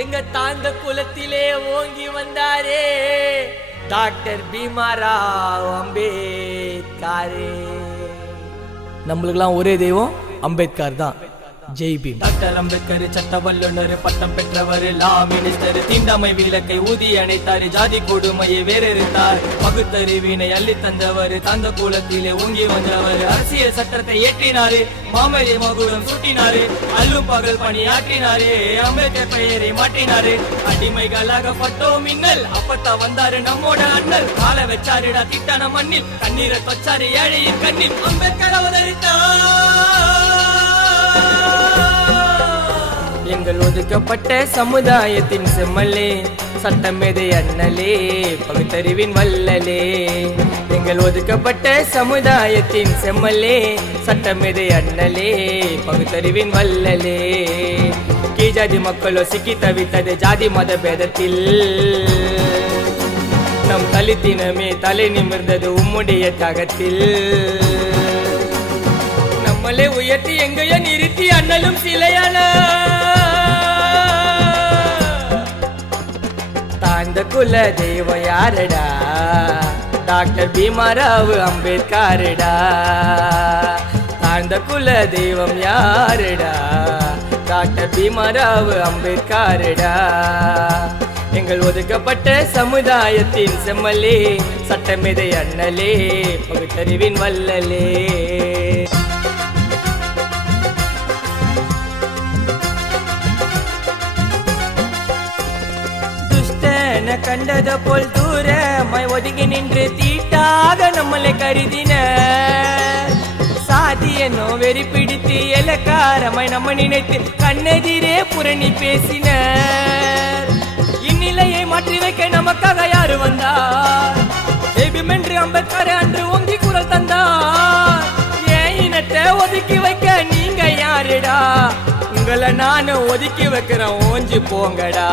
எங்க தாந்த குலத்திலே ஓங்கி வந்தாரே டாக்டர் பீமாராவ் அம்பேத்கர். நம்மளுக்கெல்லாம் ஒரே தெய்வம் அம்பேத்கர் தான். ஜெய் பீம். டாக்டர் அம்பேத்கர் சட்ட வல்லுநர், பட்டம் பெற்றவர், லா மினிஸ்டர், தீண்டாமை விலக்கை ஊதி அணைத்தார், ஜாதி கொடுமையை வேறறுத்தார், பகுத்தறிவினை அள்ளி தந்தவர், தந்த கூலத்திலே ஓங்கி வந்தவர், அரசியல் சட்டத்தை ஏற்றினாரு, மாமரி மகுடம் சூட்டினாரு, அல்லும் பகல் பணியாற்றினாரு, அம்பேத்கர் பெயரை மாற்றினாரு, அடிமைகளாகப்பட்டோம் மின்னல் அப்பத்தா வந்தாரு நம்மோட அண்ணல், கால வச்சாருடா திட்டான மண்ணில், கண்ணீரை தொச்சாரு ஏழையின் கண்ணில், அம்பேத்கர் அவதரித்தார். எங்கள் ஒதுக்கப்பட்ட சமுதாயத்தின் செம்மலே, சட்டமேதை அண்ணலே, பகுத்தறிவின் வல்லலே. எங்கள் ஒதுக்கப்பட்ட சமுதாயத்தின் செம்மலே, சட்டமேதை அண்ணலே, பகுத்தறிவின் வல்லலே. கீழாதி மக்களோ சிக்கி தவித்தது ஜாதி மத பேதத்தில், நம் தலித்தினமே தலை நிமிர்ந்தது உம்முடைய தகத்தில். நம்மளே உயர்த்தி எங்கேயோ நிறுத்தி அண்ணலும் சிலையான தாழ்ந்த குல தெய்வம் யாரடா டாக்டர் பீமாராவ் அம்பேத்கர்டா. தாழ்ந்த குல தெய்வம் யாரடா டாக்டர் பீமாராவ் அம்பேத்கர்டா. எங்கள் ஒதுக்கப்பட்ட சமுதாயத்தின் செம்மலே, சட்டமேதை அண்ணலே, பகுத்தறிவின் வல்லலே. கண்டத போல் தூரமாய் ஒதுங்கி நின்று தீட்டாக நம்மளை கருதின, சாதி என்னோ வெறி பிடித்து எலக்காரமாய் நம்ம நினைத்து கண்ணெதிரே புரணி பேசின. இந்நிலையை மாற்றி வைக்க நமக்காக யாரு வந்தார்? என்று அம்பேத்கர் அன்று ஓங்கி குரல் தந்தார். ஏன் இனத்தை ஒதுக்கி வைக்க நீங்க யாருடா? உங்களை நானு ஒதுக்கி வைக்கிறேன், ஓஞ்சி போங்கடா.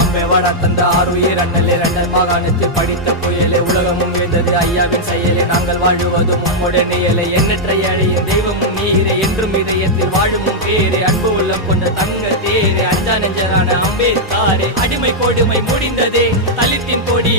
அம்பேவாடா தந்த ஆறுயிர் அண்ணலே, அண்ணல் மாகாணத்தில் படித்த புயலே, உலகமும் இருந்தது ஐயாவின் செயலே, நாங்கள் வாழுவதும் உம்முடைய நியலை, எண்ணற்ற ஏழையின் தெய்வமும் நீரே, என்றும் இதயத்தில் வாழும் பேரே, அன்பு உள்ளம் கொண்ட தங்க தேரே, அஞ்சா நெஞ்சரான அம்பேத்கரே, அடிமை கொடுமை முடிந்ததே, தலித்தின் கொடி